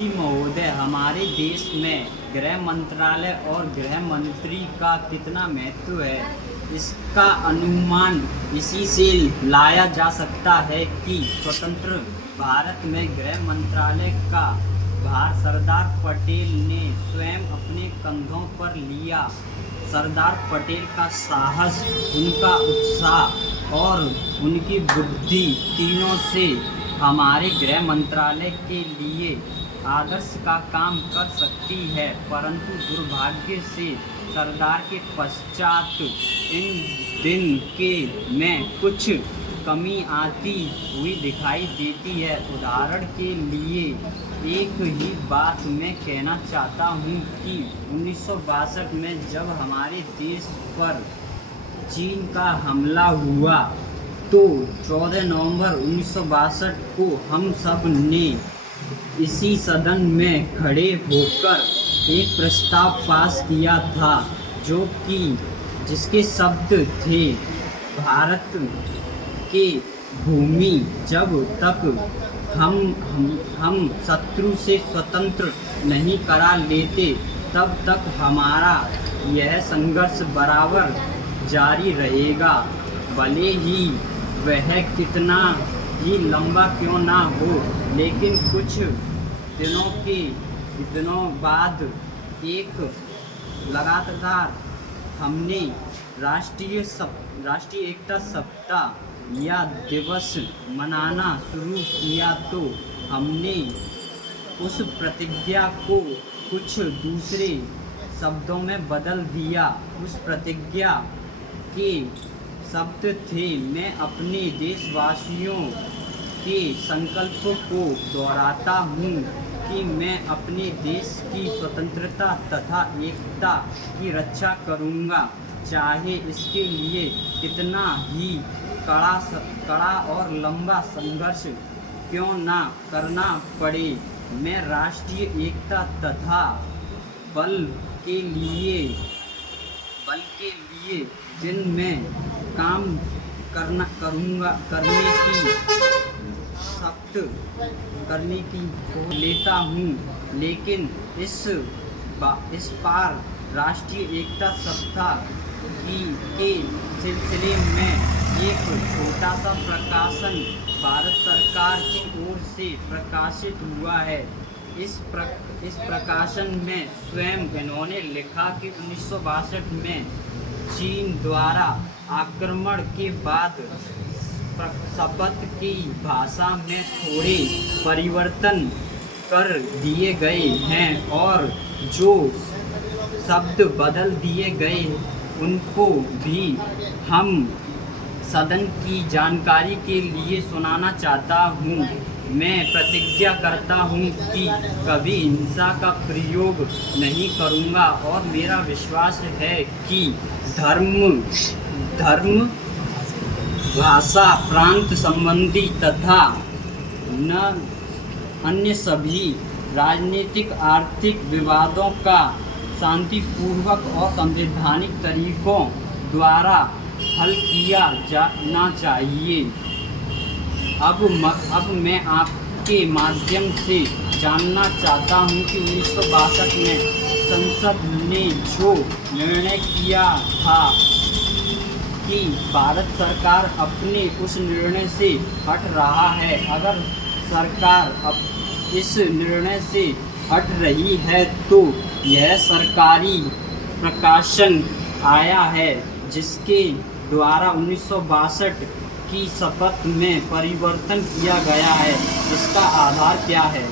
महोदय, हमारे देश में गृह मंत्रालय और गृह मंत्री का कितना महत्व है, इसका अनुमान इसी से लाया जा सकता है कि स्वतंत्र भारत में गृह मंत्रालय का भार सरदार पटेल ने स्वयं अपने कंधों पर लिया। सरदार पटेल का साहस, उनका उत्साह और उनकी बुद्धि तीनों से हमारे गृह मंत्रालय के लिए आदर्श का काम कर सकती है, परंतु दुर्भाग्य से सरदार के पश्चात इन दिन के में कुछ कमी आती हुई दिखाई देती है। उदाहरण के लिए एक ही बात मैं कहना चाहता हूँ कि 1962 में जब हमारे देश पर चीन का हमला हुआ तो 14 नवंबर 1962 को हम सब ने इसी सदन में खड़े होकर एक प्रस्ताव पास किया था, जो कि जिसके शब्द थे, भारत के भूमि जब तक हम शत्रु से स्वतंत्र नहीं करा लेते तब तक हमारा यह संघर्ष बराबर जारी रहेगा, भले ही वह कितना ही लंबा क्यों ना हो। लेकिन कुछ दिनों बाद एक लगातार हमने राष्ट्रीय एकता सप्ताह या दिवस मनाना शुरू किया, तो हमने उस प्रतिज्ञा को कुछ दूसरे शब्दों में बदल दिया। उस प्रतिज्ञा के शब्द थे, मैं अपने देशवासियों के संकल्प को दोहराता हूँ कि मैं अपने देश की स्वतंत्रता तथा एकता की रक्षा करूँगा, चाहे इसके लिए कितना ही कड़ा और लंबा संघर्ष क्यों ना करना पड़े। मैं राष्ट्रीय एकता तथा बल के लिए दिन में काम करने की लेता हूँ, लेकिन इस बार राष्ट्रीय एकता सप्ताह के सिलसिले में एक छोटा सा प्रकाशन भारत सरकार की ओर से प्रकाशित हुआ है। इस प्रकाशन में स्वयं इन्होंने लिखा कि 1962 में चीन द्वारा आक्रमण के बाद शब्द की भाषा में थोड़े परिवर्तन कर दिए गए हैं और जो शब्द बदल दिए गए उनको भी हम सदन की जानकारी के लिए सुनाना चाहता हूँ। मैं प्रतिज्ञा करता हूँ कि कभी हिंसा का प्रयोग नहीं करूँगा और मेरा विश्वास है कि धर्म, भाषा, प्रांत संबंधी तथा अन्य सभी राजनीतिक आर्थिक विवादों का शांतिपूर्वक और संवैधानिक तरीकों द्वारा हल किया जाना चाहिए। अब मैं आपके माध्यम से जानना चाहता हूँ कि 1962 में संसद ने जो निर्णय किया था कि भारत सरकार अपने उस निर्णय से हट रहा है, अगर सरकार अब इस निर्णय से हट रही है तो यह सरकारी प्रकाशन आया है जिसके द्वारा 1962 की शपथ में परिवर्तन किया गया है। इसका आधार क्या है?